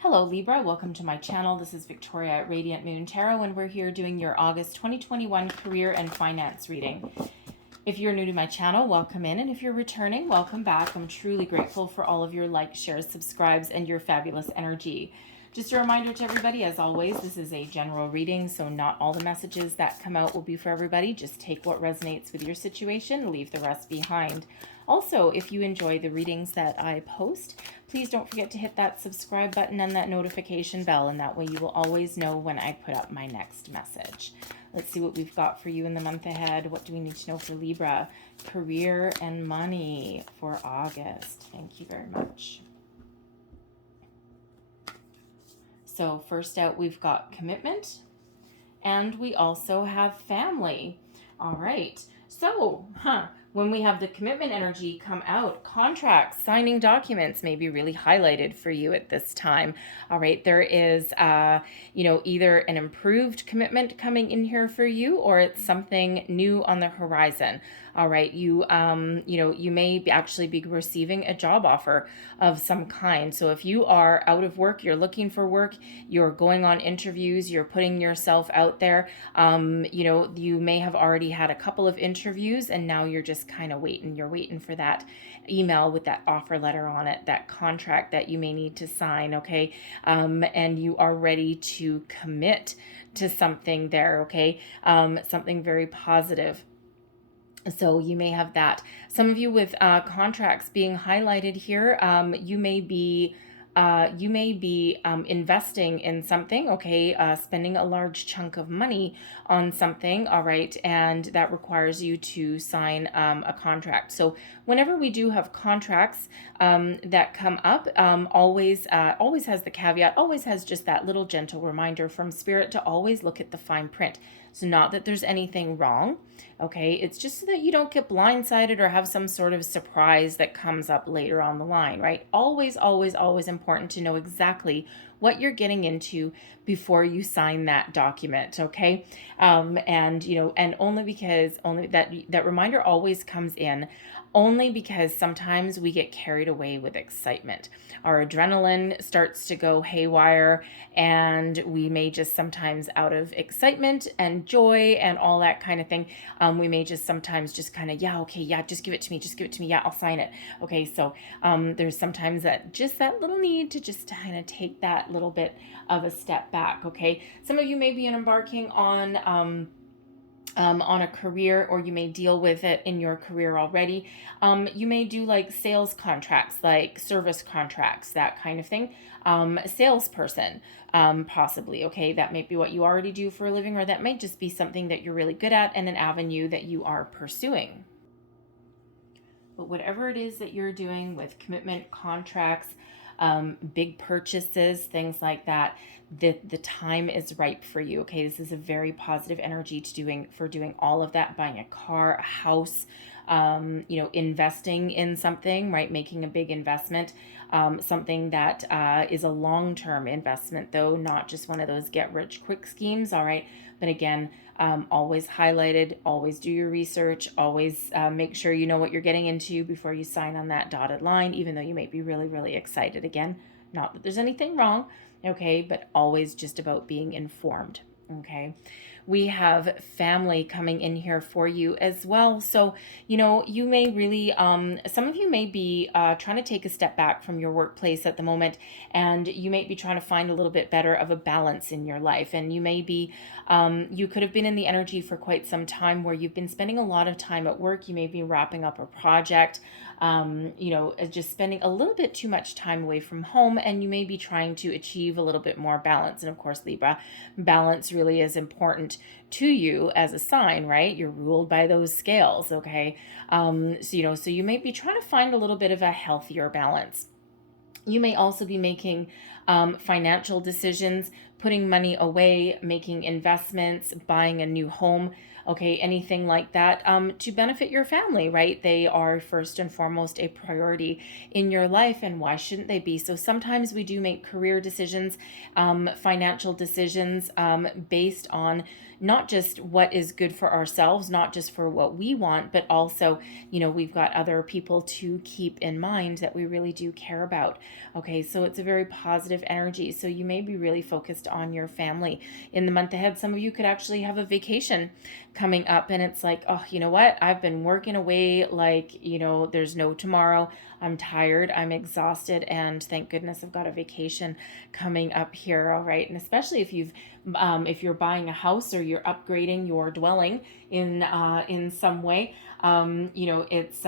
Hello Libra, welcome to my channel. This is Victoria at Radiant Moon Tarot, and we're here doing your August 2021 career and finance reading. If you're new to my channel, welcome in, and if you're returning, welcome back. I'm truly grateful for all of your likes, shares, subscribes, and your fabulous energy. Just a reminder to everybody, as always, this is a general reading, so not all the messages that come out will be for everybody. Just take what resonates with your situation, leave the rest behind. Also, if you enjoy the readings that I post, please don't forget to hit that subscribe button and that notification bell, and that way you will always know when I put up my next message. Let's see what we've got for you in the month ahead. What do we need to know for Libra? Career and money for August. Thank you very much. So first out, we've got commitment, and we also have family. All right. So, when we have the commitment energy come out, contracts, signing documents may be really highlighted for you at this time. All right, there is, either an improved commitment coming in here for you, or it's something new on the horizon. All right, you may actually be receiving a job offer of some kind. So if you are out of work, you're looking for work, you're going on interviews, you're putting yourself out there, you may have already had a couple of interviews and now you're just kind of waiting. You're waiting for that email with that offer letter on it, that contract that you may need to sign, okay? And you are ready to commit to something there, okay? Something very positive. So you may have that. Some of you with contracts being highlighted here, you may be investing in something, okay, spending a large chunk of money on something, all right, and that requires you to sign a contract. So whenever we do have contracts that come up, always has the caveat, always has just that little gentle reminder from Spirit to always look at the fine print. So not that there's anything wrong, okay? It's just so that you don't get blindsided or have some sort of surprise that comes up later on the line, right? Always, always, always important to know exactly what you're getting into before you sign that document, okay? And only because that reminder always comes in only because sometimes we get carried away with excitement. Our adrenaline starts to go haywire, and we may just sometimes, out of excitement and joy and all that kind of thing, we may just sometimes just kind of, just give it to me, yeah, I'll sign it. Okay, so there's sometimes that little need to just kind of take that little bit of a step back, okay? Some of you may be embarking on a career, or you may deal with it in your career already. You may do like sales contracts, like service contracts, that kind of thing. Salesperson, possibly, okay? That may be what you already do for a living, or that might just be something that you're really good at and an avenue that you are pursuing. But whatever it is that you're doing with commitment, contracts, big purchases, things like that, the time is ripe for you, okay? This is a very positive energy for doing all of that, buying a car, a house, investing in something, right? Making a big investment, something that is a long-term investment, though, not just one of those get-rich-quick schemes, all right? But again, always highlighted, always do your research, always make sure you know what you're getting into before you sign on that dotted line, even though you may be really, really excited. Again, not that there's anything wrong, okay, but always just about being informed, okay? We have family coming in here for you as well. So, you may really, some of you may be trying to take a step back from your workplace at the moment, and you may be trying to find a little bit better of a balance in your life. And you may be, you could have been in the energy for quite some time where you've been spending a lot of time at work. You may be wrapping up a project, just spending a little bit too much time away from home, and you may be trying to achieve a little bit more balance. And of course, Libra, balance really is important to you as a sign, right? You're ruled by those scales, okay? So you may be trying to find a little bit of a healthier balance. You may also be making financial decisions, putting money away, making investments, buying a new home, okay, anything like that, to benefit your family, right? They are first and foremost a priority in your life, and why shouldn't they be? So sometimes we do make career decisions, financial decisions, based on not just what is good for ourselves, not just for what we want, but also, we've got other people to keep in mind that we really do care about. Okay, so it's a very positive energy. So you may be really focused on your family in the month ahead. Some of you could actually have a vacation coming up, and it's like, oh, you know what? I've been working away like, there's no tomorrow. I'm tired, I'm exhausted, and thank goodness I've got a vacation coming up here. All right, and especially if you're buying a house or you're upgrading your dwelling in some way, it's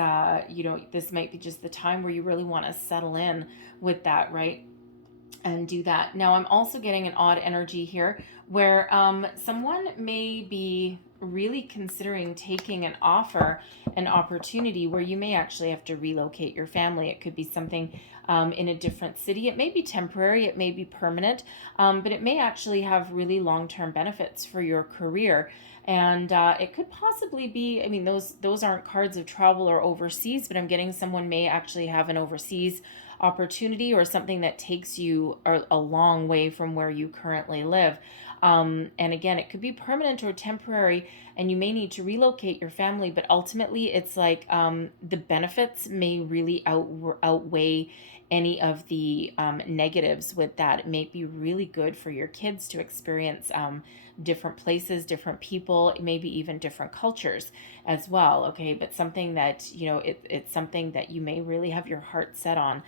this might be just the time where you really want to settle in with that, right? And do that. Now, I'm also getting an odd energy here where someone may be really considering taking an opportunity where you may actually have to relocate your family. It could be something in a different city. It may be temporary, it may be permanent, but it may actually have really long-term benefits for your career. And it could possibly be, I mean, those aren't cards of travel or overseas, but I'm getting someone may actually have an overseas opportunity or something that takes you a long way from where you currently live. And again, it could be permanent or temporary, and you may need to relocate your family, but ultimately it's like the benefits may really outweigh any of the negatives with that. It may be really good for your kids to experience different places, different people, maybe even different cultures as well. Okay, but something that, it's something that you may really have your heart set on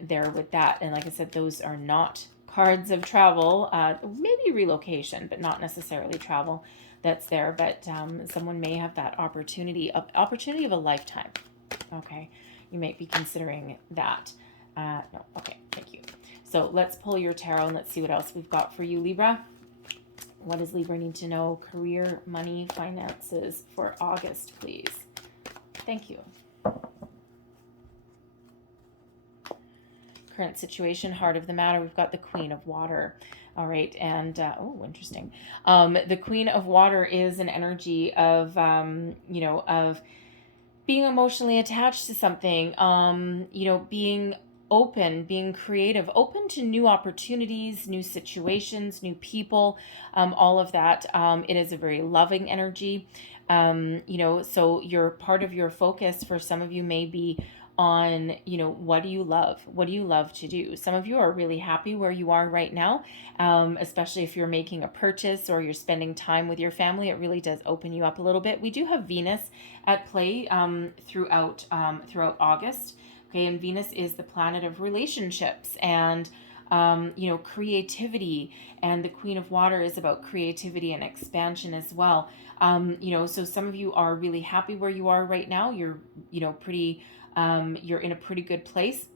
there with that. And like I said, those are not cards of travel, maybe relocation, but not necessarily travel that's there. But someone may have that opportunity of a lifetime. Okay, you might be considering that. No, okay, thank you. So let's pull your tarot and let's see what else we've got for you, Libra. What does Libra need to know? Career, money, finances for August, please. Thank you. Current situation, heart of the matter, we've got the Queen of Water. All right, and oh, interesting. The Queen of Water is an energy of, of being emotionally attached to something, being open, being creative, open to new opportunities, new situations, new people, all of that. It is a very loving energy. So part of your focus for some of you may be on, what do you love? What do you love to do? Some of you are really happy where you are right now, especially if you're making a purchase or you're spending time with your family. It really does open you up a little bit. We do have Venus at play throughout August. Okay, and Venus is the planet of relationships and creativity, and the Queen of Water is about creativity and expansion as well. So some of you are really happy where you are right now. You're, pretty, you're in a pretty good place.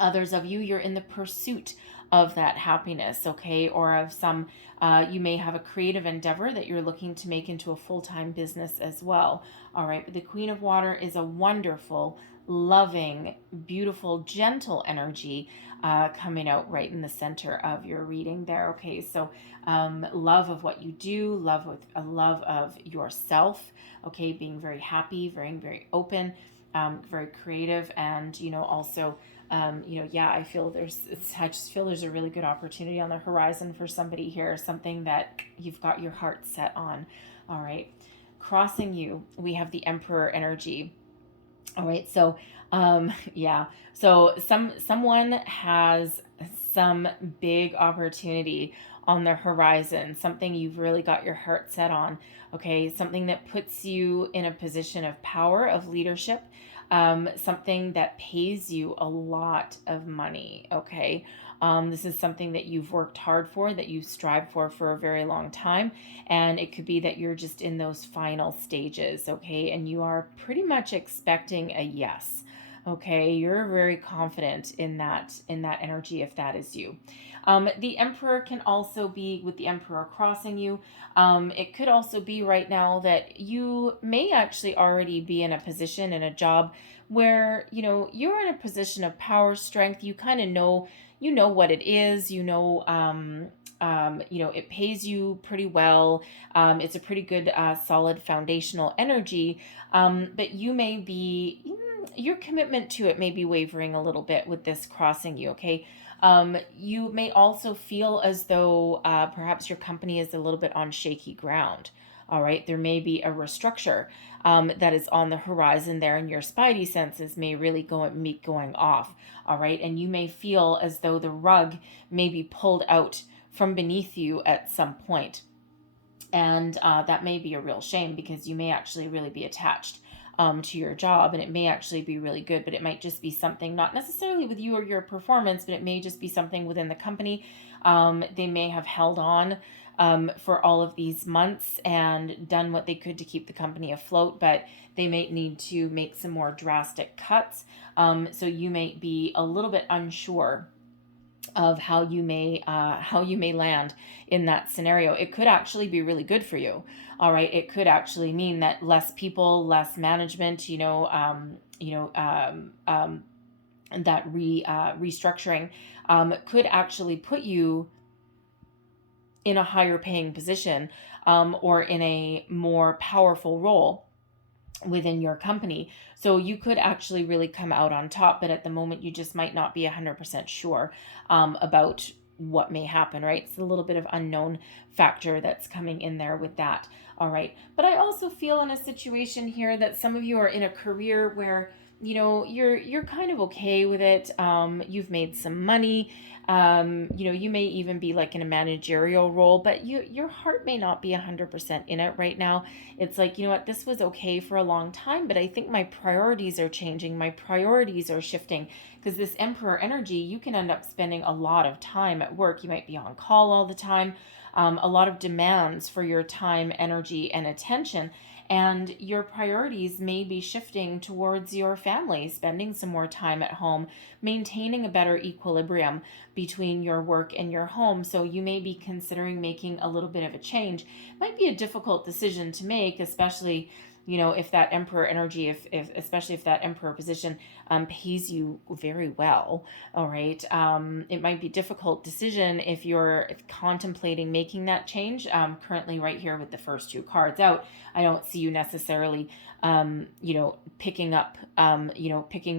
Others of you, you're in the pursuit of that happiness, okay, or of some, you may have a creative endeavor that you're looking to make into a full-time business as well. All right, but the Queen of Water is a wonderful, loving, beautiful, gentle energy coming out right in the center of your reading there. Okay, so love of what you do, love of yourself. Okay, being very happy, very, very open, very creative, and also. I just feel there's a really good opportunity on the horizon for somebody here, something that you've got your heart set on. All right, crossing you, we have the Emperor energy. All right, so so someone has some big opportunity on the horizon, something you've really got your heart set on. Okay, something that puts you in a position of power, of leadership, something that pays you a lot of money. Okay, this is something that you've worked hard for, that you strive for a very long time, and it could be that you're just in those final stages. Okay, and you are pretty much expecting a yes. Okay, you're very confident in that energy if that is you. The Emperor can also be with the Emperor crossing you. It could also be right now that you may actually already be in a position, in a job where, you're in a position of power, strength. You kind of know, you know what it is, it pays you pretty well. It's a pretty good, solid foundational energy. But you may be, your commitment to it may be wavering a little bit with this crossing you, okay? You may also feel as though perhaps your company is a little bit on shaky ground. All right, there may be a restructure that is on the horizon there, and your spidey senses may really be going off. All right, and you may feel as though the rug may be pulled out from beneath you at some point. And that may be a real shame, because you may actually really be attached to your job, and it may actually be really good, but it might just be something not necessarily with you or your performance, but it may just be something within the company. They may have held on for all of these months and done what they could to keep the company afloat, but they may need to make some more drastic cuts. So you may be a little bit unsure of how you may land in that scenario. It could actually be really good for you. All right, it could actually mean that less people, less management, that restructuring could actually put you in a higher paying position, or in a more powerful role within your company. So you could actually really come out on top, but at the moment you just might not be 100% sure about what may happen, right? It's a little bit of unknown factor that's coming in there with that. All right. But I also feel in a situation here that some of you are in a career where, you're kind of okay with it. You've made some money. You may even be like in a managerial role, but your heart may not be 100% in it right now. It's like, this was okay for a long time, but I think my priorities are changing. My priorities are shifting, because this Emperor energy, you can end up spending a lot of time at work. You might be on call all the time, a lot of demands for your time, energy, and attention. And your priorities may be shifting towards your family, spending some more time at home, maintaining a better equilibrium between your work and your home. So you may be considering making a little bit of a change. It might be a difficult decision to make, especially if that Emperor energy, especially if that Emperor position pays you very well. All right, it might be a difficult decision if you're contemplating making that change. Currently, right here with the first two cards out, I don't see you necessarily, picking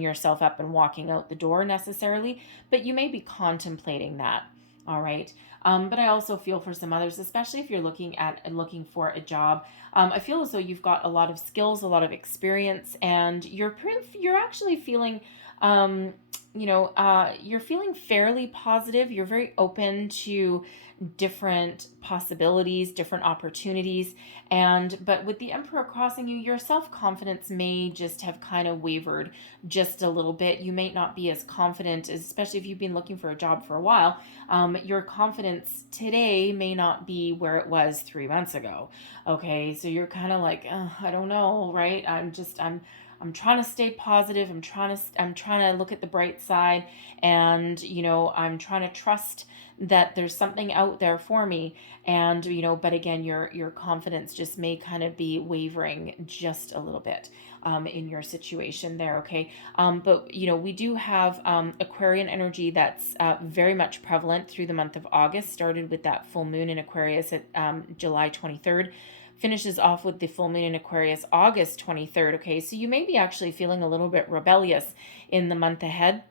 yourself up and walking out the door necessarily, but you may be contemplating that. All right. But I also feel for some others, especially if you're looking for a job, I feel as though you've got a lot of skills, a lot of experience, and you're actually feeling, you're feeling fairly positive. You're very open to different possibilities, different opportunities. But with the Emperor crossing you, your self-confidence may just have kind of wavered just a little bit. You may not be as confident, especially if you've been looking for a job for a while. Your confidence today may not be where it was 3 months ago. Okay, so you're kind of like, I don't know, right? I'm trying to stay positive. I'm trying to look at the bright side, and I'm trying to trust that there's something out there for me. And but again, your confidence just may kind of be wavering just a little bit in your situation there. Okay, but we do have Aquarian energy that's very much prevalent through the month of August. Started with that full moon in Aquarius at July 23rd. Finishes off with the full moon in Aquarius August 23rd. Okay, so you may be actually feeling a little bit rebellious in the month ahead.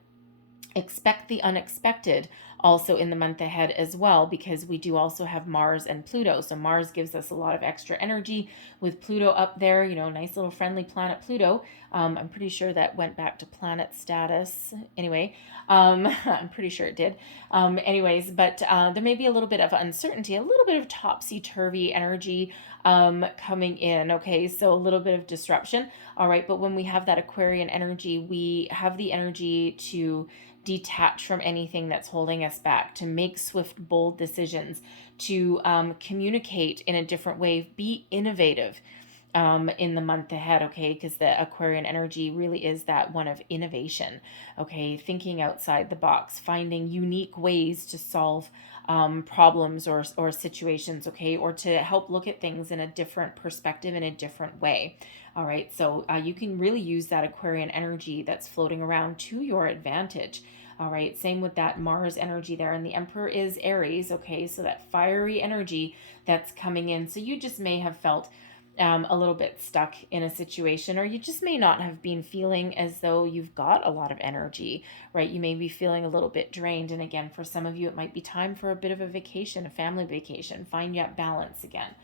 Expect the unexpected also in the month ahead as well, because we do also have Mars and Pluto. So Mars gives us a lot of extra energy with Pluto up there, nice little friendly planet Pluto. I'm pretty sure that went back to planet status anyway. I'm pretty sure it did. But there may be a little bit of uncertainty, a little bit of topsy-turvy energy coming in. Okay, so a little bit of disruption. All right, but when we have that Aquarian energy, we have the energy to detach from anything that's holding us back, to make swift, bold decisions, to communicate in a different way, be innovative in the month ahead, okay? Because the Aquarian energy really is that one of innovation, okay? Thinking outside the box, finding unique ways to solve problems or situations, okay? Or to help look at things in a different perspective, in a different way. All right, so you can really use that Aquarian energy that's floating around to your advantage. All right. Same with that Mars energy there. And the Emperor is Aries. Okay. So that fiery energy that's coming in. So you just may have felt a little bit stuck in a situation, or you just may not have been feeling as though you've got a lot of energy, right? You may be feeling a little bit drained. And again, for some of you, it might be time for a bit of a vacation, a family vacation, find that balance again.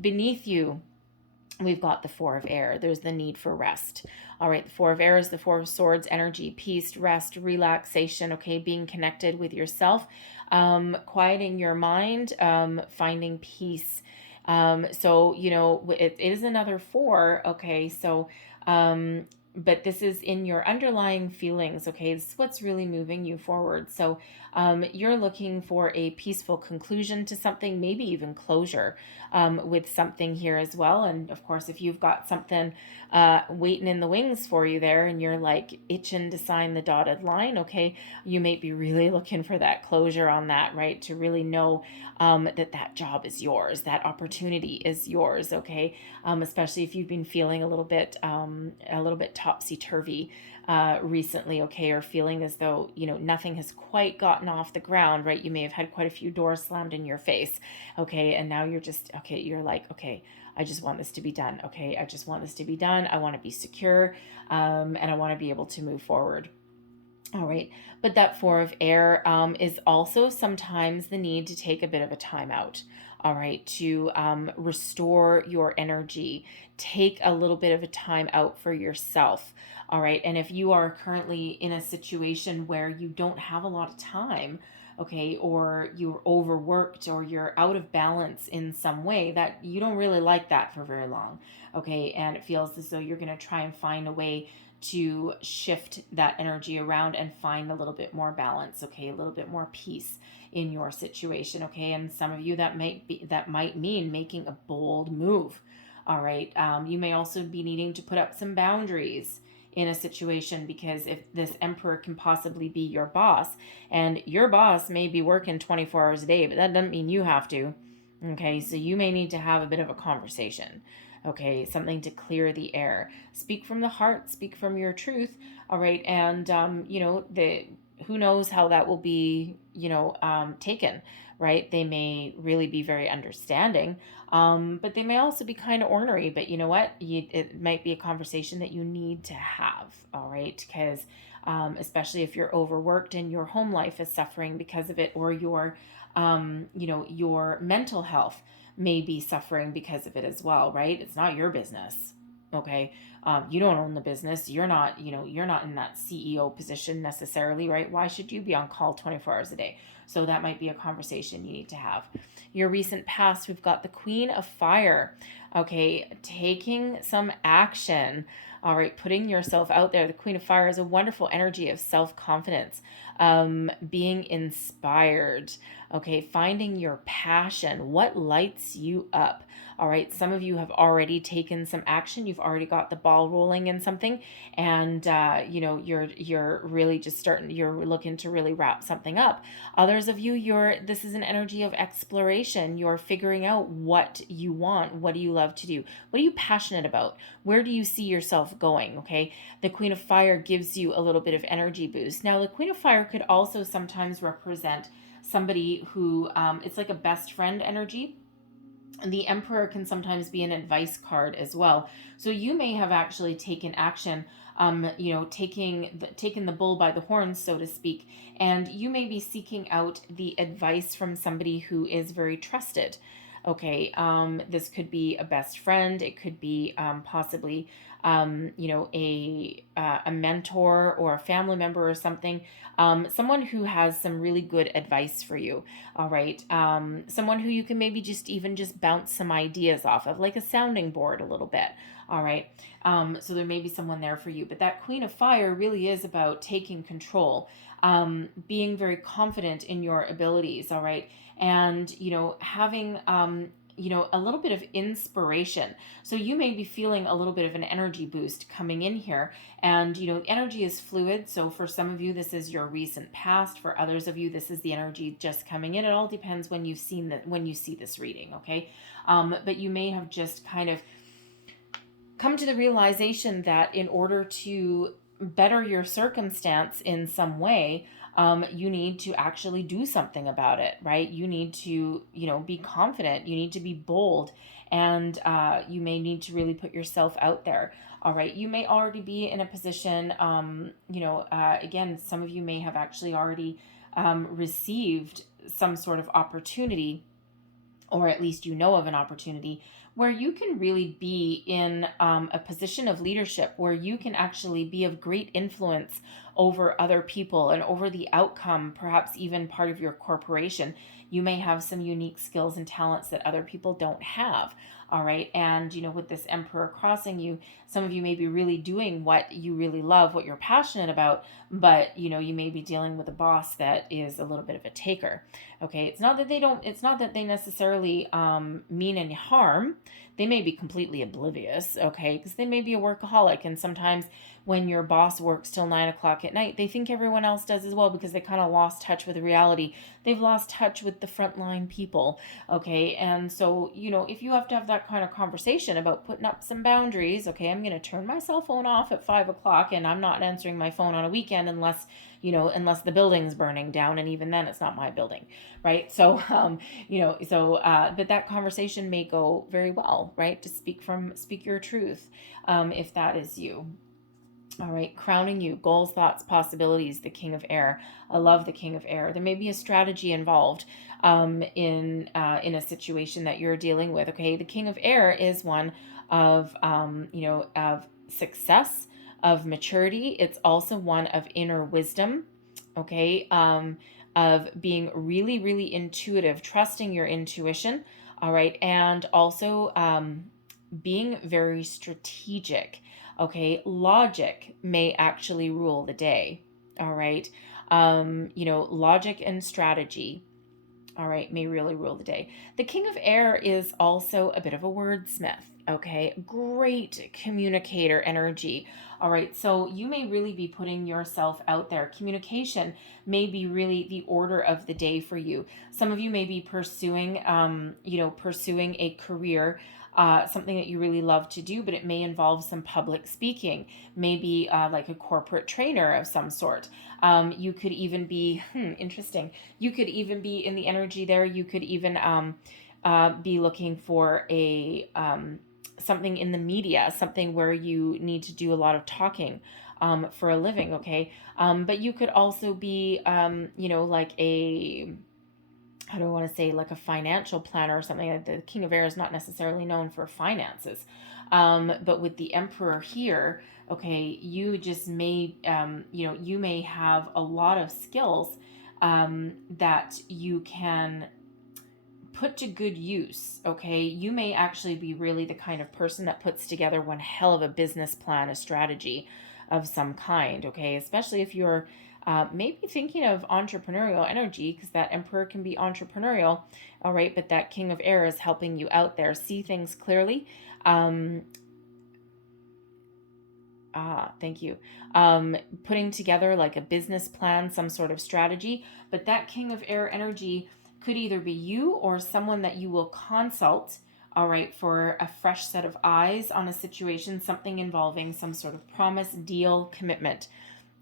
Beneath you, we've got the Four of Air. There's the need for rest. All right, the Four of Air is the Four of Swords energy, peace, rest, relaxation, okay, being connected with yourself, quieting your mind, finding peace. So, it is another four, okay, so, but this is in your underlying feelings, okay, this is what's really moving you forward. So, you're looking for a peaceful conclusion to something, maybe even closure with something here as well. And of course, if you've got something waiting in the wings for you there and you're like itching to sign the dotted line, okay, you may be really looking for that closure on that, right? To really know that job is yours, that opportunity is yours, okay? Especially if you've been feeling a little bit topsy-turvy recently, okay, or feeling as though, nothing has quite gotten off the ground, right? You may have had quite a few doors slammed in your face, okay, and now you're like, okay, I just want this to be done, okay, I just want this to be done, I want to be secure, and I want to be able to move forward. All right, but that Four of Air is also sometimes the need to take a bit of a time out. All right, to restore your energy, take a little bit of a time out for yourself. All right, and if you are currently in a situation where you don't have a lot of time, okay, or you're overworked or you're out of balance in some way, that you don't really like that for very long, okay, and it feels as though you're going to try and find a way to shift that energy around and find a little bit more balance, okay, a little bit more peace in your situation, okay. And some of you, that might mean making a bold move. All right, you may also be needing to put up some boundaries in a situation, because if this Emperor can possibly be your boss, and your boss may be working 24 hours a day, but that doesn't mean you have to, okay. So you may need to have a bit of a conversation, okay, something to clear the air. Speak from the heart, speak from your truth, all right. And who knows how that will be taken, right? They may really be very understanding, but they may also be kind of ornery. But you know what, it might be a conversation that you need to have, all right, because especially if you're overworked and your home life is suffering because of it, or your mental health may be suffering because of it as well, right? It's not your business, okay? You don't own the business. You're not in that CEO position necessarily, right? Why should you be on call 24 hours a day? So that might be a conversation you need to have. Your recent past, we've got the Queen of Fire, okay? Taking some action, all right, putting yourself out there. The Queen of Fire is a wonderful energy of self-confidence, being inspired, okay, finding your passion, what lights you up. All right, some of you have already taken some action. You've already got the ball rolling in something, and you're really just starting. You're looking to really wrap something up. Others of you, this is an energy of exploration. You're figuring out what you want. What do you love to do? What are you passionate about? Where do you see yourself going? Okay, the Queen of Fire gives you a little bit of energy boost. Now, the Queen of Fire could also sometimes represent somebody who it's like a best friend energy. The Emperor can sometimes be an advice card as well. So you may have actually taken action, taking the bull by the horns, so to speak, and you may be seeking out the advice from somebody who is very trusted. Okay, this could be a best friend. It could be possibly, a mentor or a family member or something. Someone who has some really good advice for you. All right, someone who you can maybe just bounce some ideas off of, like a sounding board a little bit. All right, so there may be someone there for you. But that Queen of Fire really is about taking control, being very confident in your abilities. All right, and having a little bit of inspiration. So you may be feeling a little bit of an energy boost coming in here, and energy is fluid. So for some of you, this is your recent past. For others of you, this is the energy just coming in. It all depends when you see this reading, okay? But you may have just kind of come to the realization that in order to better your circumstance in some way, you need to actually do something about it, right? You need to, be confident. You need to be bold, and you may need to really put yourself out there. All right. You may already be in a position, again, some of you may have actually already received some sort of opportunity, or at least you know of an opportunity where you can really be in a position of leadership, where you can actually be of great influence over other people and over the outcome, perhaps even part of your corporation. You may have some unique skills and talents that other people don't have. All right. And, with this Emperor crossing you, some of you may be really doing what you really love, what you're passionate about, but, you may be dealing with a boss that is a little bit of a taker. Okay. It's not that they necessarily mean any harm. They may be completely oblivious. Okay. Because they may be a workaholic. And sometimes when your boss works till 9 o'clock at night, they think everyone else does as well, because they kind of lost touch with reality. They've lost touch with the frontline people. Okay. And so, if you have to have that kind of conversation about putting up some boundaries, okay, I'm going to turn my cell phone off at 5 o'clock, and I'm not answering my phone on a weekend unless the building's burning down. And even then, it's not my building. Right. So, but that conversation may go very well, right? To speak your truth, if that is you. All right, crowning you, goals, thoughts, possibilities, the King of Air. I love the King of Air. There may be a strategy involved in a situation that you're dealing with. Okay, the King of Air is one of of success, of maturity. It's also one of inner wisdom. Okay, of being really, really intuitive, trusting your intuition. All right, and also being very strategic. Okay, logic may actually rule the day. All right, logic and strategy, all right, may really rule the day. The King of Air is also a bit of a wordsmith. Okay, great communicator energy. All right, so you may really be putting yourself out there. Communication may be really the order of the day for you. Some of you may be pursuing a career, something that you really love to do, but it may involve some public speaking, maybe like a corporate trainer of some sort. You could even be, interesting. You could even be in the energy there. You could even be looking for a something in the media, something where you need to do a lot of talking for a living. Okay, but you could also be, like a, I don't want to say like a financial planner or something. The King of Air is not necessarily known for finances. But with the Emperor here, okay, you just may, you may have a lot of skills that you can put to good use. Okay, you may actually be really the kind of person that puts together one hell of a business plan, a strategy of some kind. Okay, especially if you're maybe thinking of entrepreneurial energy, because that Emperor can be entrepreneurial. All right, but that King of Air is helping you out there see things clearly. Thank you. Putting together like a business plan, some sort of strategy. But that King of Air energy could either be you or someone that you will consult, all right, for a fresh set of eyes on a situation, something involving some sort of promise, deal, commitment.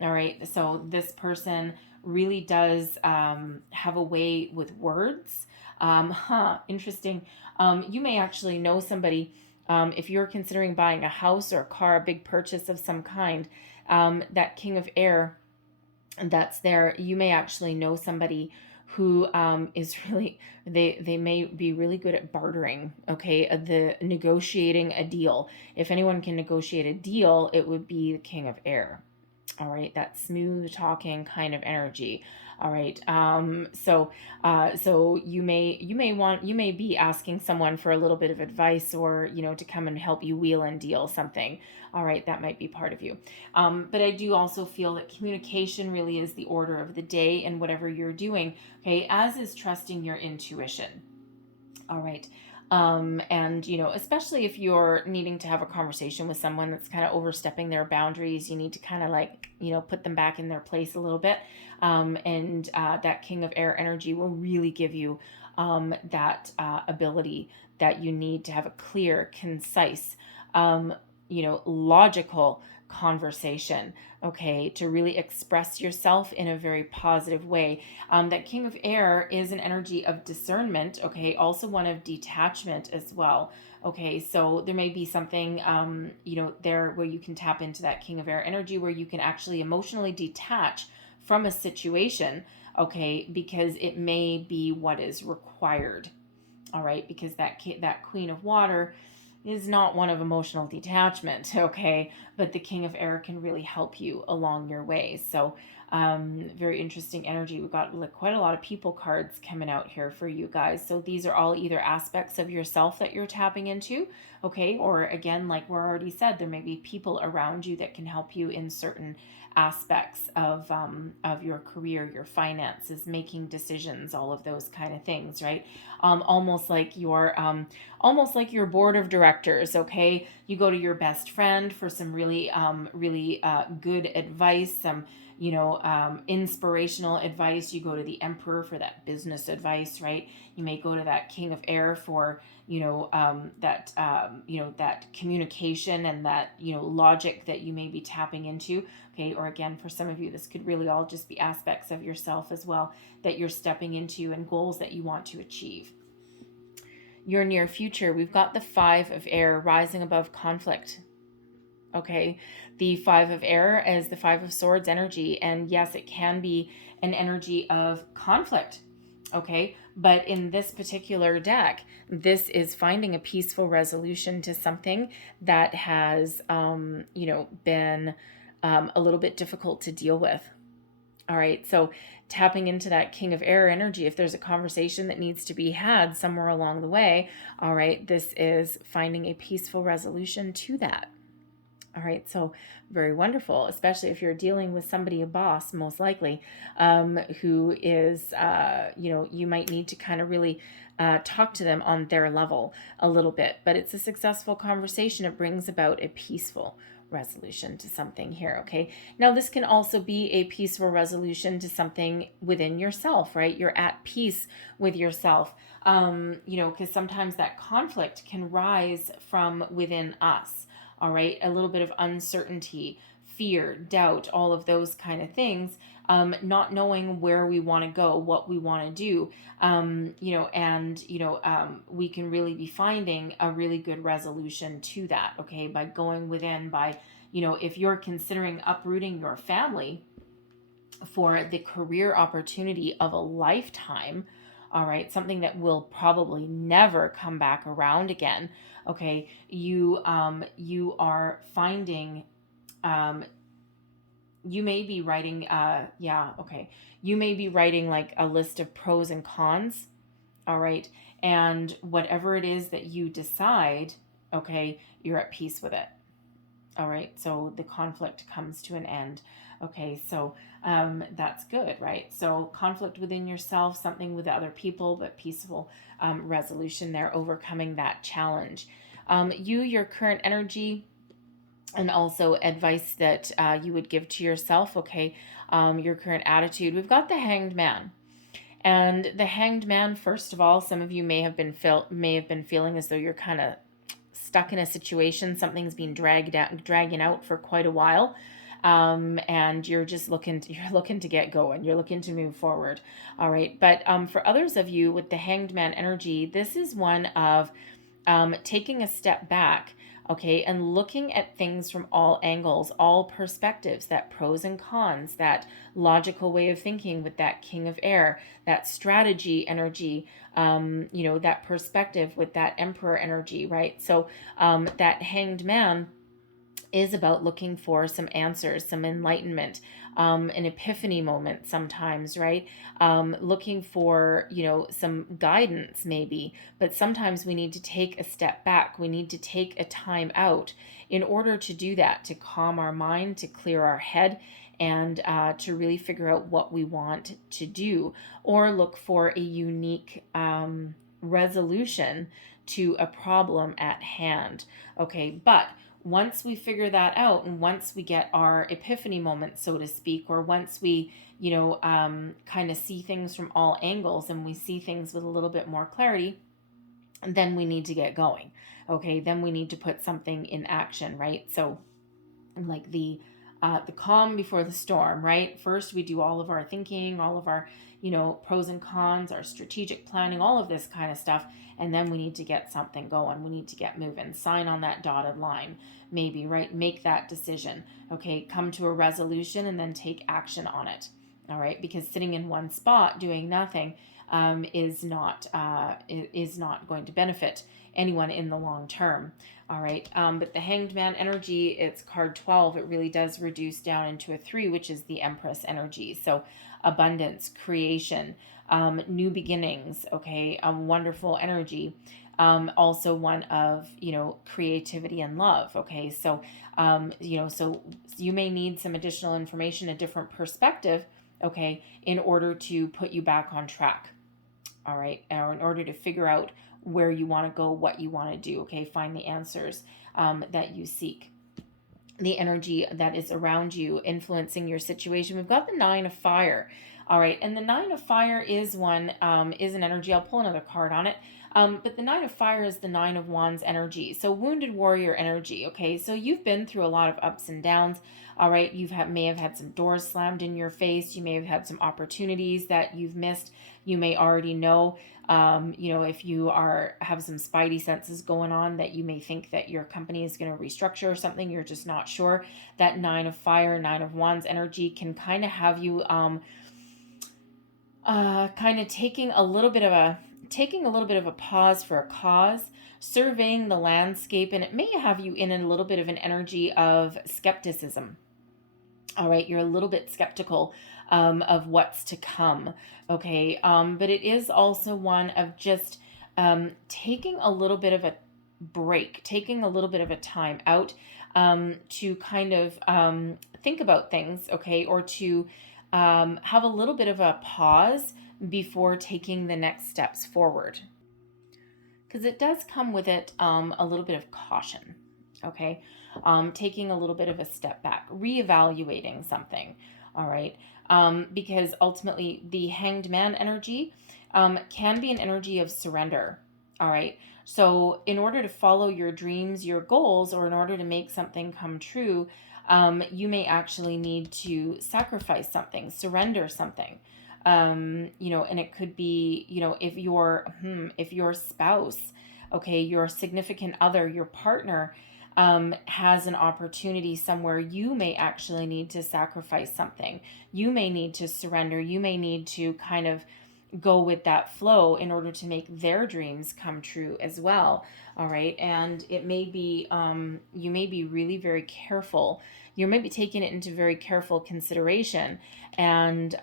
All right, so this person really does have a way with words. Interesting. You may actually know somebody, if you're considering buying a house or a car, a big purchase of some kind, that King of Air that's there, you may actually know somebody who is really, they may be really good at bartering. Okay, the negotiating a deal. If anyone can negotiate a deal, it would be the King of Air. All right, that smooth talking kind of energy. All right, so you may be asking someone for a little bit of advice, or to come and help you wheel and deal something. All right, that might be part of you. But I do also feel that communication really is the order of the day in whatever you're doing. Okay, as is trusting your intuition. All right. And especially if you're needing to have a conversation with someone that's kind of overstepping their boundaries, you need to kind of like, put them back in their place a little bit. And that King of Air energy will really give you that ability that you need to have a clear, concise, logical conversation, okay, to really express yourself in a very positive way. That King of Air is an energy of discernment, okay, also one of detachment as well. Okay, so there may be something, there where you can tap into that King of Air energy where you can actually emotionally detach from a situation, okay, because it may be what is required. All right, because that Queen of Water is not one of emotional detachment, okay, but the King of Air can really help you along your way. So very interesting energy. We've got like quite a lot of people cards coming out here for you guys. So these are all either aspects of yourself that you're tapping into, okay, or again, like we're already said, there may be people around you that can help you in certain aspects of your career, your finances, making decisions, all of those kind of things, right? Almost like your board of directors. Okay, you go to your best friend for some really good advice, some inspirational advice. You go to the Emperor for that business advice, right? You may go to that King of Air for that communication and that logic that you may be tapping into. Okay, or again, for some of you, this could really all just be aspects of yourself as well that you're stepping into and goals that you want to achieve. Your near future, we've got the Five of Air rising above conflict. Okay, the Five of Air is the Five of Swords energy, and yes, it can be an energy of conflict. Okay, but in this particular deck, this is finding a peaceful resolution to something that has, been a little bit difficult to deal with. All right, so tapping into that King of Air energy, if there's a conversation that needs to be had somewhere along the way, all right, this is finding a peaceful resolution to that. All right, so very wonderful, especially if you're dealing with somebody, a boss, most likely, who is, you might need to kind of really talk to them on their level a little bit. But it's a successful conversation. It brings about a peaceful resolution to something here, okay? Now, this can also be a peaceful resolution to something within yourself, right? You're at peace with yourself, because sometimes that conflict can rise from within us. All right, a little bit of uncertainty, fear, doubt, all of those kind of things, not knowing where we want to go, what we want to do, we can really be finding a really good resolution to that, okay, by going within, by, if you're considering uprooting your family for the career opportunity of a lifetime, all right, something that will probably never come back around again, okay, you are finding, you may be writing, you may be writing like a list of pros and cons, all right, and whatever it is that you decide, okay, you're at peace with it. All right, so the conflict comes to an end. Okay, so that's good, right? So conflict within yourself, something with other people, but peaceful resolution there, overcoming that challenge. Your current energy, and also advice that you would give to yourself, okay, your current attitude. We've got the Hanged Man. And the Hanged Man, first of all, some of you may have been feeling as though you're kind of stuck in a situation, something's been dragging out for quite a while, and you're just looking to get going, you're looking to move forward. All right, but for others of you with the Hanged Man energy, this is one of taking a step back, okay, and looking at things from all angles, all perspectives, that pros and cons, that logical way of thinking with that King of Air, that strategy energy, that perspective with that Emperor energy, right? So that Hanged Man is about looking for some answers, some enlightenment, an epiphany moment sometimes, right? Looking for, some guidance maybe, but sometimes we need to take a step back. We need to take a time out in order to do that, to calm our mind, to clear our head, and to really figure out what we want to do, or look for a unique resolution to a problem at hand. Okay, but once we figure that out, and once we get our epiphany moment, so to speak, or once we, kind of see things from all angles and we see things with a little bit more clarity, then we need to get going. Okay, then we need to put something in action, right? So like the calm before the storm, right? First, we do all of our thinking, all of our, pros and cons, our strategic planning, all of this kind of stuff. And then we need to get something going. We need to get moving, sign on that dotted line, maybe, right? Make that decision. Okay. Come to a resolution and then take action on it. All right. Because sitting in one spot doing nothing is not going to benefit anyone in the long term. All right. But the Hanged Man energy, it's card 12. It really does reduce down into a 3, which is the Empress energy. So abundance, creation, new beginnings. Okay. A wonderful energy. Also one of, creativity and love. Okay. So, so you may need some additional information, a different perspective, okay, in order to put you back on track. All right. Or in order to figure out where you want to go, what you want to do. Okay. Find the answers that you seek. The energy that is around you influencing your situation. We've got the 9 of Fire. All right. And the 9 of Fire is is an energy. I'll pull another card on it. But the 9 of Fire is the 9 of Wands energy. So wounded warrior energy. Okay. So you've been through a lot of ups and downs. All right. May have had some doors slammed in your face. You may have had some opportunities that you've missed. You may already know, if you have some spidey senses going on, that you may think that your company is going to restructure or something. You're just not sure. That 9 of Fire, 9 of Wands energy can kind of have you kind of taking a little bit of a pause for a cause, surveying the landscape, and it may have you in a little bit of an energy of skepticism. All right, you're a little bit skeptical of what's to come. Okay, but it is also one of just taking a little bit of a break, taking a little bit of a time out to kind of think about things, okay, or to have a little bit of a pause before taking the next steps forward. Because it does come with it a little bit of caution, okay? Taking a little bit of a step back, reevaluating something, all right? Because ultimately the Hanged Man energy can be an energy of surrender, all right? So in order to follow your dreams, your goals, or in order to make something come true, you may actually need to sacrifice something, surrender something. And it could be, if your spouse, okay, your significant other, your partner, has an opportunity somewhere, you may actually need to sacrifice something. You may need to surrender. You may need to kind of go with that flow in order to make their dreams come true as well. All right. And it may be, you may be really very careful. You may be taking it into very careful consideration, and,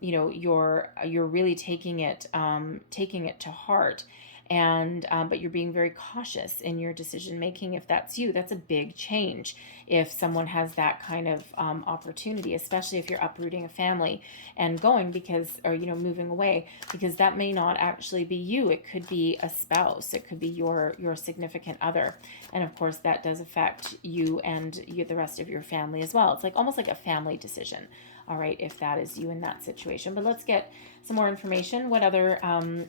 you're really taking it to heart. And but you're being very cautious in your decision making. If that's you, that's a big change. If someone has that kind of opportunity, especially if you're uprooting a family and going moving away, because that may not actually be you. It could be a spouse. It could be your significant other, and of course that does affect you and the rest of your family as well. It's like almost like a family decision. All right, if that is you in that situation. But let's get some more information. What other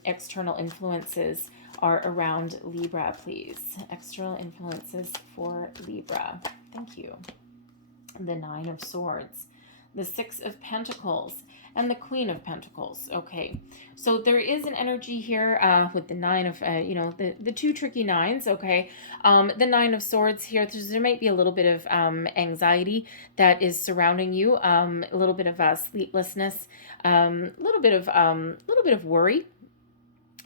external influences are around Libra, please? External influences for Libra. Thank you. The 9 of Swords, the 6 of Pentacles, and the Queen of Pentacles. Okay, so there is an energy here with the 9 of, the two tricky 9s, okay? The 9 of Swords here, there might be a little bit of anxiety that is surrounding you, a little bit of sleeplessness, a little bit of worry.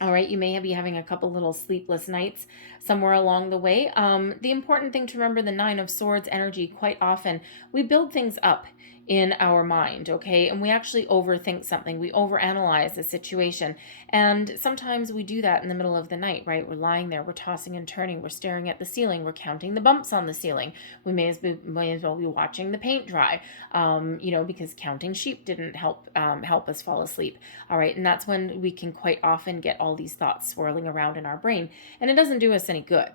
All right, you may be having a couple little sleepless nights somewhere along the way. The important thing to remember, the 9 of Swords energy, quite often we build things up in our mind, okay? And we actually overthink something. We overanalyze a situation. And sometimes we do that in the middle of the night, right? We're lying there, we're tossing and turning, we're staring at the ceiling, we're counting the bumps on the ceiling. We may as well be watching the paint dry, because counting sheep didn't help us fall asleep. All right, and that's when we can quite often get all these thoughts swirling around in our brain, and it doesn't do us any good.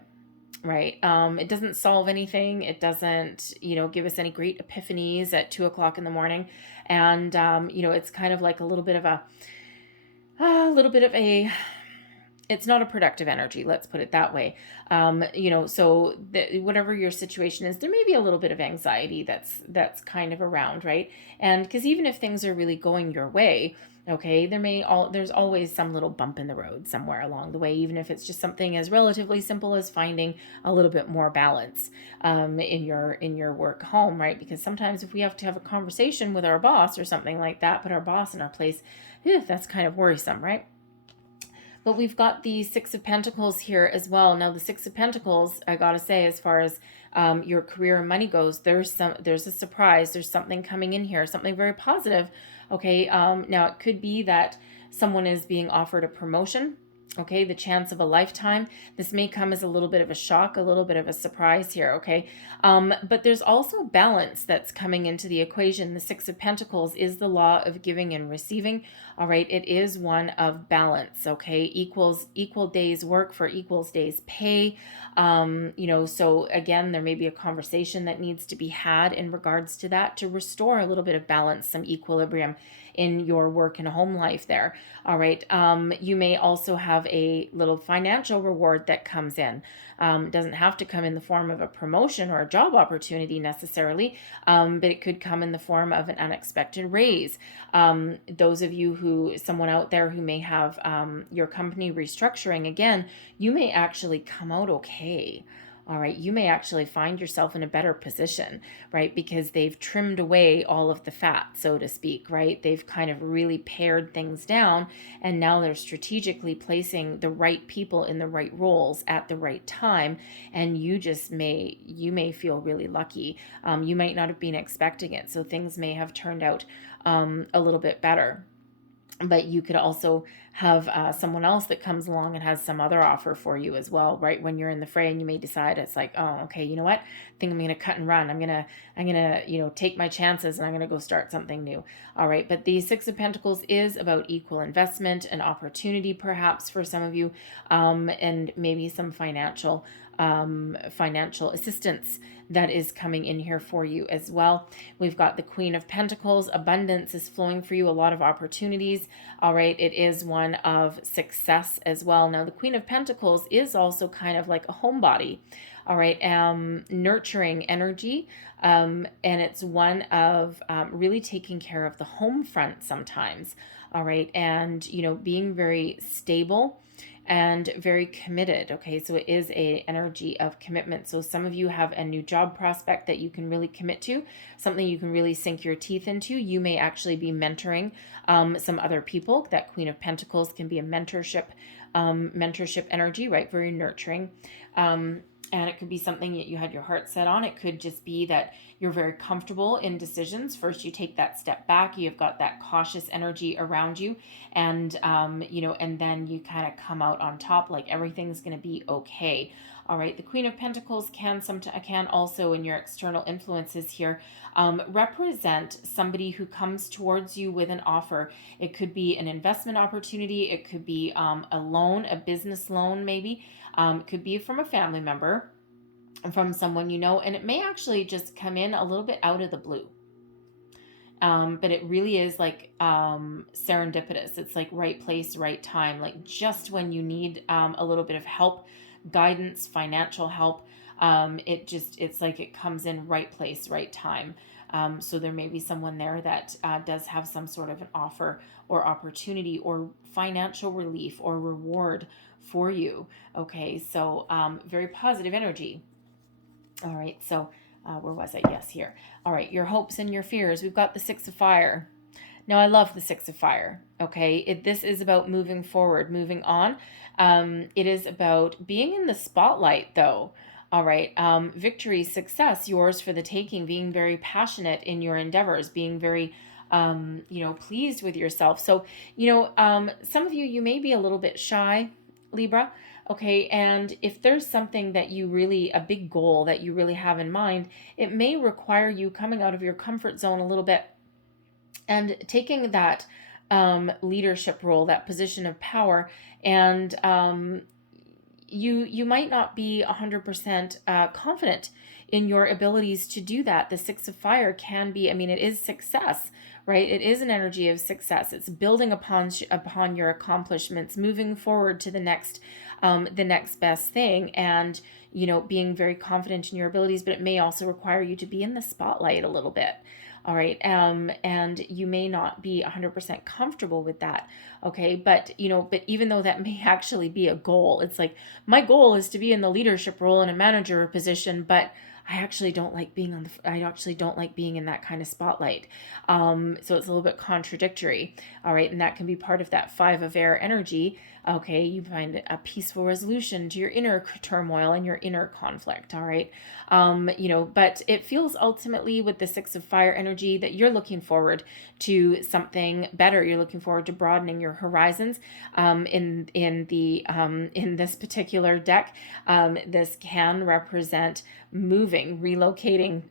Right. It doesn't solve anything. It doesn't, give us any great epiphanies at 2:00 in the morning. And, it's kind of like a little bit of a it's not a productive energy, let's put it that way. So whatever your situation is, there may be a little bit of anxiety that's kind of around, right? And because even if things are really going your way, okay, there's always some little bump in the road somewhere along the way, even if it's just something as relatively simple as finding a little bit more balance in your work home, right? Because sometimes if we have to have a conversation with our boss or something like that, put our boss in our place, that's kind of worrisome, right? But we've got the Six of Pentacles here as well. Now, the Six of Pentacles, I gotta say, as far as your career and money goes, there's a surprise. There's something coming in here, something very positive. Okay, now it could be that someone is being offered a promotion. Okay, the chance of a lifetime. This may come as a little bit of a shock, a little bit of a surprise here, okay? But there's also balance that's coming into the equation. The Six of Pentacles is the law of giving and receiving, all right? It is one of balance, okay? Equal days work for equals days pay. So again, there may be a conversation that needs to be had in regards to that to restore a little bit of balance, some equilibrium in your work and home life there. All right. You may also have a little financial reward that comes in. Doesn't have to come in the form of a promotion or a job opportunity necessarily, but it could come in the form of an unexpected raise. Those of you someone out there who may have your company restructuring, again, you may actually come out okay. All right, you may actually find yourself in a better position, right? Because they've trimmed away all of the fat, so to speak, right? They've kind of really pared things down, and now they're strategically placing the right people in the right roles at the right time, and you may feel really lucky. You might not have been expecting it, so things may have turned out a little bit better. But you could also have someone else that comes along and has some other offer for you as well, right? When you're in the fray, and you may decide it's like, oh, okay, you know what? I think I'm going to cut and run. I'm going to, take my chances, and I'm going to go start something new. All right. But the Six of Pentacles is about equal investment and opportunity, perhaps for some of you, and maybe some financial assistance that is coming in here for you as well. We've got the Queen of Pentacles. Abundance is flowing for you, a lot of opportunities. All right, it is one of success as well. Now, the Queen of Pentacles is also kind of like a homebody. All right, nurturing energy, and it's one of really taking care of the home front sometimes. All right, and being very stable and very committed. Okay, so it is a energy of commitment. So some of you have a new job prospect that you can really commit to, something you can really sink your teeth into. You may actually be mentoring some other people. That Queen of Pentacles can be a mentorship energy, right? Very nurturing. And it could be something that you had your heart set on. It could just be that you're very comfortable in decisions. First, you take that step back. You've got that cautious energy around you, and and then you kind of come out on top, like everything's going to be okay. All right. The Queen of Pentacles can also, in your external influences here, represent somebody who comes towards you with an offer. It could be an investment opportunity. It could be a loan, a business loan, maybe. It could be from a family member, from someone you know, and it may actually just come in a little bit out of the blue. But it really is like serendipitous. It's like right place, right time, like just when you need a little bit of help, guidance, financial help. It's like it comes in right place, right time. So there may be someone there that does have some sort of an offer or opportunity or financial relief or reward for you. Okay, so very positive energy. All right, so where was I? Yes, here. All right, your hopes and your fears. We've got the Six of Fire. Now, I love the Six of Fire. Okay, this is about moving forward, moving on. It is about being in the spotlight, though. All right, victory, success, yours for the taking, being very passionate in your endeavors, being very pleased with yourself. So, some of you may be a little bit shy, Libra. Okay, and if there's something that a big goal that you really have in mind, it may require you coming out of your comfort zone a little bit and taking that leadership role, that position of power, and you might not be 100% confident in your abilities to do that. The Six of Fire can be, I mean, it is success, right? It is an energy of success. It's building upon your accomplishments, moving forward to the next best thing, and being very confident in your abilities. But it may also require you to be in the spotlight a little bit. All right. And you may not be 100% comfortable with that. Okay. But even though that may actually be a goal, it's like, my goal is to be in the leadership role in a manager position, but I actually don't like being in that kind of spotlight. So it's a little bit contradictory. All right. And that can be part of that Five of Air energy. Okay. You find a peaceful resolution to your inner turmoil and your inner conflict. All right. But it feels ultimately with the Six of Fire energy that you're looking forward to something better. You're looking forward to broadening your horizons. In this particular deck, this can represent moving, relocating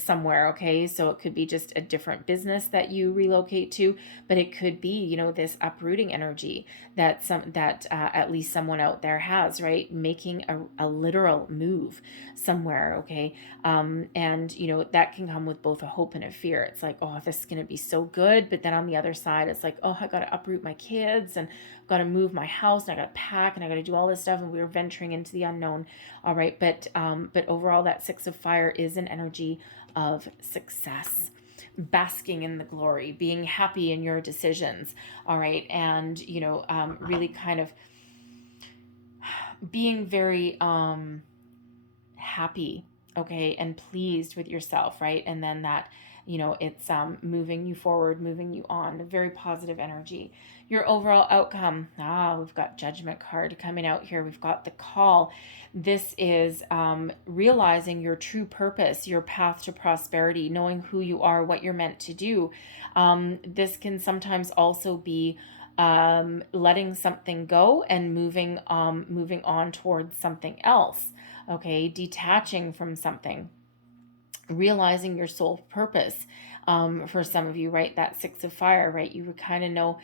somewhere. Okay, so it could be just a different business that you relocate to, but it could be this uprooting energy that at least someone out there has, right? Making a literal move somewhere. Okay, and that can come with both a hope and a fear. It's like, oh, this is gonna be so good, but then on the other side, it's like, oh, I gotta uproot my kids, and I've gotta move my house, and I gotta pack, and I gotta do all this stuff, and we're venturing into the unknown. All right, but overall, that Six of Fire is an energy of success, basking in the glory, being happy in your decisions. All right, and really kind of being very happy, okay, and pleased with yourself, right? And then that it's moving you forward, moving you on, a very positive energy. Your overall outcome, we've got Judgment card coming out here. We've got the Call. This is realizing your true purpose, your path to prosperity, knowing who you are, what you're meant to do. This can sometimes also be letting something go and moving on towards something else. Okay, detaching from something, realizing your soul purpose. For some of you, right, that Six of Fire, right, you kind of know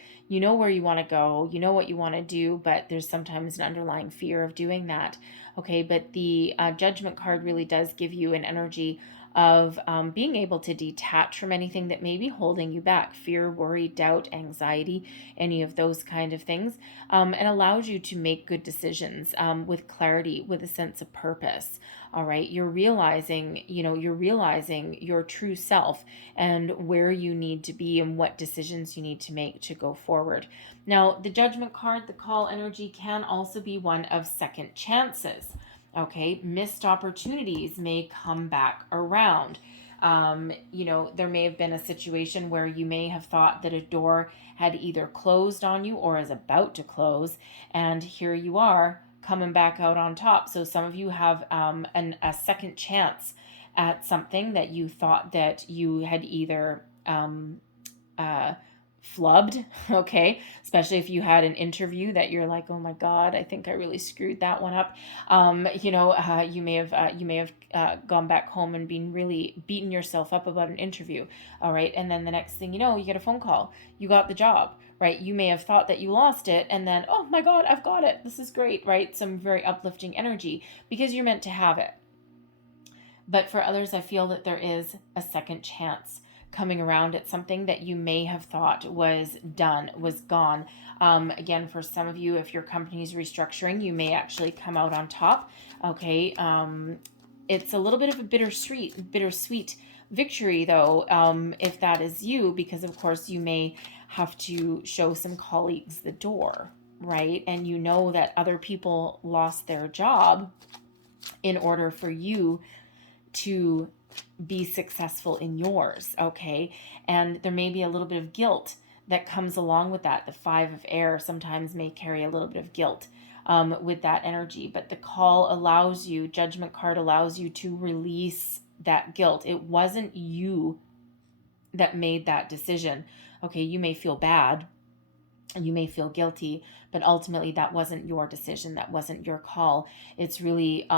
where you want to go, what you want to do, but there's sometimes an underlying fear of doing that. Okay, but the Judgment card really does give you an energy of being able to detach from anything that may be holding you back, fear, worry, doubt, anxiety, any of those kind of things, and allows you to make good decisions with clarity, with a sense of purpose. All right, you're realizing your true self and where you need to be and what decisions you need to make to go forward. Now, the Judgment card, the Call energy, can also be one of second chances. Okay, missed opportunities may come back around. There may have been a situation where you may have thought that a door had either closed on you or is about to close, and here you are coming back out on top. So some of you have a second chance at something that you thought that you had either flubbed, okay, especially if you had an interview that you're like, oh my God, I think I really screwed that one up. You may have gone back home and been really beating yourself up about an interview. All right, and then the next thing you know, you get a phone call, you got the job, right? You may have thought that you lost it, and then, oh my God, I've got it, this is great, right? Some very uplifting energy because you're meant to have it. But for others, I feel that there is a second chance coming around at something that you may have thought was done, was gone. Again, for some of you, if your company's restructuring, you may actually come out on top. Okay, it's a little bit of a bittersweet victory, though, if that is you, because of course you may have to show some colleagues the door, right? And that other people lost their job in order for you to be successful in yours, okay? And there may be a little bit of guilt that comes along with that. The Five of Air sometimes may carry a little bit of guilt with that energy, but the Call allows you, Judgment card allows you to release that guilt. It wasn't you that made that decision. Okay, you may feel bad, you may feel guilty, but ultimately that wasn't your decision, that wasn't your call. It's really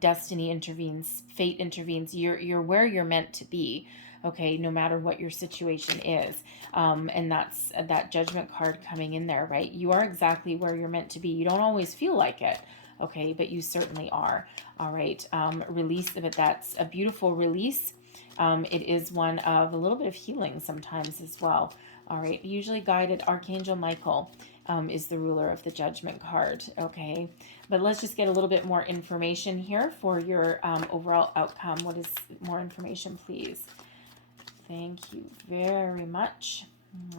destiny intervenes, fate intervenes. You're where you're meant to be. okay, no matter what your situation is. And that's that Judgment card coming in there, right? You are exactly where you're meant to be. You don't always feel like it, okay, but you certainly are. All right, release, but that's a beautiful release. It is one of a little bit of healing sometimes as well. All right, usually guided Archangel Michael is the ruler of the Judgment card, okay? But let's just get a little bit more information here for your overall outcome. What is more information, please? Thank you very much.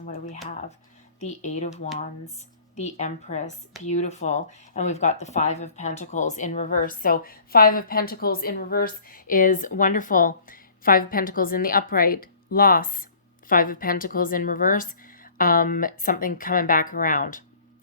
What do we have? The Eight of Wands, the Empress, beautiful. And we've got the Five of Pentacles in reverse. So Five of Pentacles in reverse is wonderful. Five of Pentacles in the upright, loss. Five of Pentacles in reverse, something coming back around.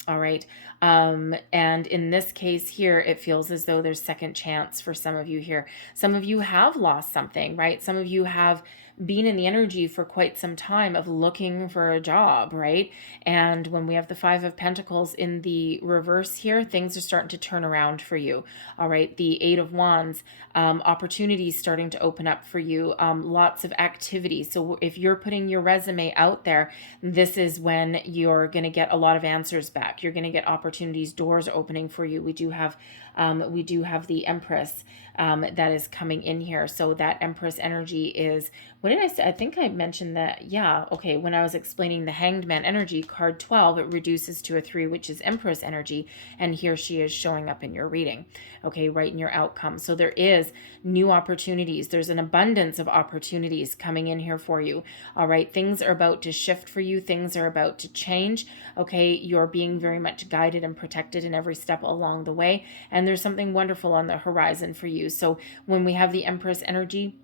All right. And in this case here, it feels as though there's second chance for some of you here. Some of you have lost something, right? Some of you have been in the energy for quite some time of looking for a job, right? And when we have the Five of Pentacles in the reverse here, things are starting to turn around for you. All right. The Eight of Wands, opportunities starting to open up for you, lots of activity. So if you're putting your resume out there, this is when you're going to get a lot of answers back. You're going to get opportunities, doors opening for you. We do have the Empress that is coming in here. So that Empress energy is, what did I say? I think I mentioned that. Yeah. Okay. When I was explaining the Hanged Man energy, card 12, it reduces to a 3, which is Empress energy. And here she is showing up in your reading. Okay. Right in your outcome. So there is new opportunities. There's an abundance of opportunities coming in here for you. All right. Things are about to shift for you. Things are about to change. Okay. You're being very much guided and protected in every step along the way. And there's something wonderful on the horizon for you. So when we have the Empress energy,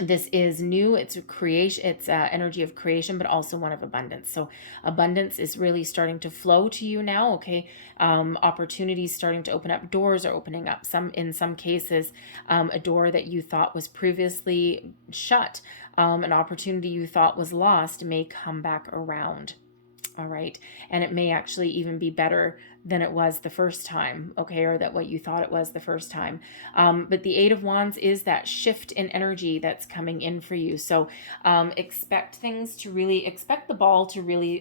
this is new. It's a creation. It's energy of creation, but also one of abundance. So abundance is really starting to flow to you now. Okay, opportunities starting to open up. Doors are opening up. In some cases, a door that you thought was previously shut, an opportunity you thought was lost, may come back around. All right. And it may actually even be better than it was the first time. Okay. Or that what you thought it was the first time. But the Eight of Wands is that shift in energy that's coming in for you. So expect the ball to really,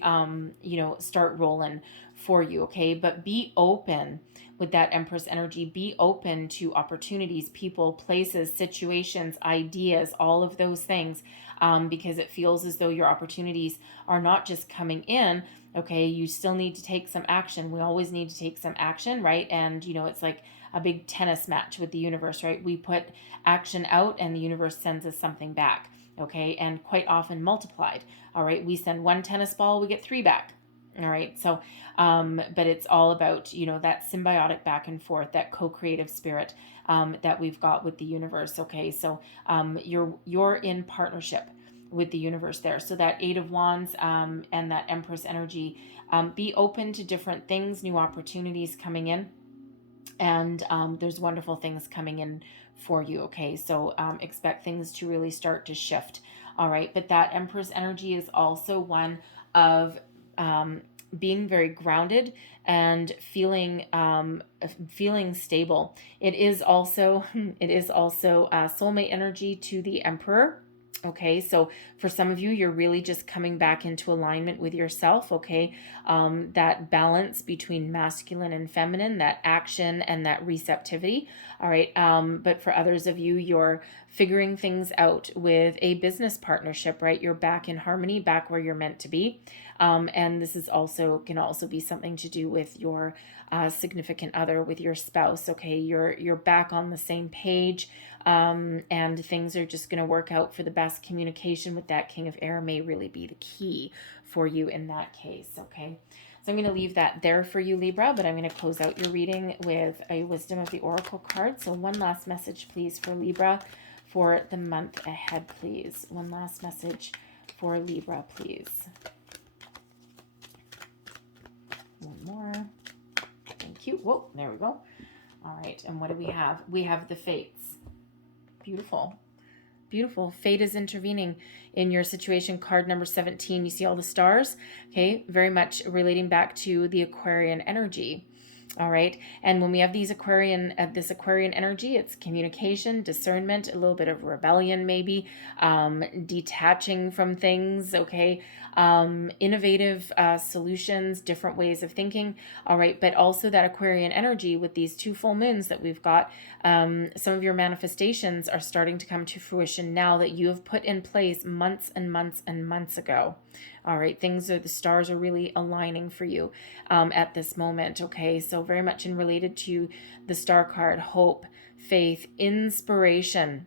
start rolling for you. Okay. But be open with that Empress energy. Be open to opportunities, people, places, situations, ideas, all of those things. Because it feels as though your opportunities are not just coming in. Okay, you still need to take some action. We always need to take some action, right? And, it's like a big tennis match with the universe, right? We put action out and the universe sends us something back, okay? And quite often multiplied, all right? We send one tennis ball, we get 3 back. All right. So, but it's all about, that symbiotic back and forth, that co-creative spirit that we've got with the universe. Okay. So you're in partnership with the universe there. So that Eight of Wands and that Empress energy, be open to different things, new opportunities coming in. And there's wonderful things coming in for you. Okay. So expect things to really start to shift. All right. But that Empress energy is also one of being very grounded and feeling stable. It is also soulmate energy to the Emperor. Okay, so for some of you, you're really just coming back into alignment with yourself, okay? That balance between masculine and feminine, that action and that receptivity, all right? But for others of you, you're figuring things out with a business partnership, right? You're back in harmony, back where you're meant to be. And this is can also be something to do with your significant other, with your spouse, okay? You're back on the same page. And things are just going to work out for the best. Communication with that King of Air may really be the key for you in that case, okay? So I'm going to leave that there for you, Libra, but I'm going to close out your reading with a Wisdom of the Oracle card. So one last message, please, for Libra for the month ahead, please. One last message for Libra, please. One more. Thank you. Whoa, there we go. All right, and what do we have? We have the Fates. Beautiful. Beautiful. Fate is intervening in your situation. Card number 17. You see all the stars? Okay. Very much relating back to the Aquarian energy. All right. And when we have these this Aquarian energy, it's communication, discernment, a little bit of rebellion, maybe, detaching from things. Okay. Innovative solutions, different ways of thinking. All right. But also that Aquarian energy with these 2 full moons that we've got, some of your manifestations are starting to come to fruition now that you have put in place months and months and months ago. All right, the stars are really aligning for you at this moment. Okay, so very much in related to the star card, hope, faith, inspiration.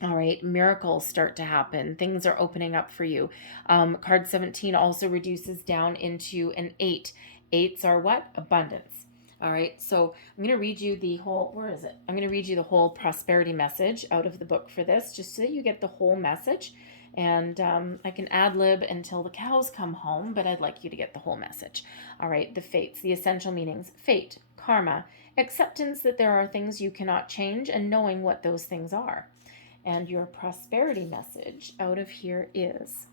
All right, miracles start to happen. Things are opening up for you. Card 17 also reduces down into an 8. Eights are what? Abundance. All right, so I'm going to read you the whole, where is it? I'm going to read you the whole prosperity message out of the book for this, just so that you get the whole message. And I can ad lib until the cows come home, but I'd like you to get the whole message. All right, the fates, the essential meanings: fate, karma, acceptance that there are things you cannot change, and knowing what those things are. And your prosperity message out of here is: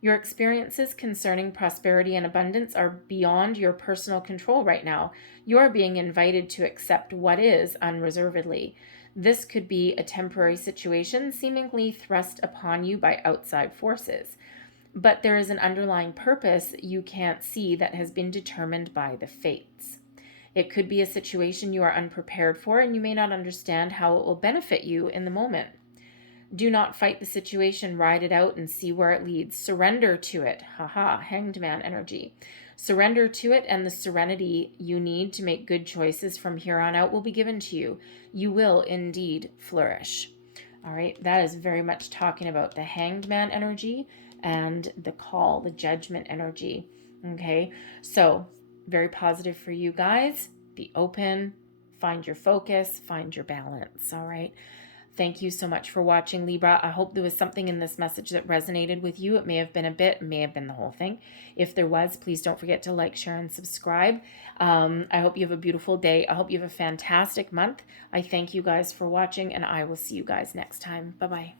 your experiences concerning prosperity and abundance are beyond your personal control right now. You are being invited to accept what is unreservedly. This could be a temporary situation seemingly thrust upon you by outside forces. But there is an underlying purpose you can't see that has been determined by the fates. It could be a situation you are unprepared for, and you may not understand how it will benefit you in the moment. Do not fight the situation, ride it out and see where it leads. Surrender to it. Haha, Hanged Man energy. Surrender to it, and the serenity you need to make good choices from here on out will be given to you. You will indeed flourish. All right, that is very much talking about the Hanged Man energy and the call, the judgment energy. Okay, so very positive for you guys. Be open, find your focus, find your balance. All right. Thank you so much for watching, Libra. I hope there was something in this message that resonated with you. It may have been a bit, may have been the whole thing. If there was, please don't forget to like, share, and subscribe. I hope you have a beautiful day. I hope you have a fantastic month. I thank you guys for watching, and I will see you guys next time. Bye-bye.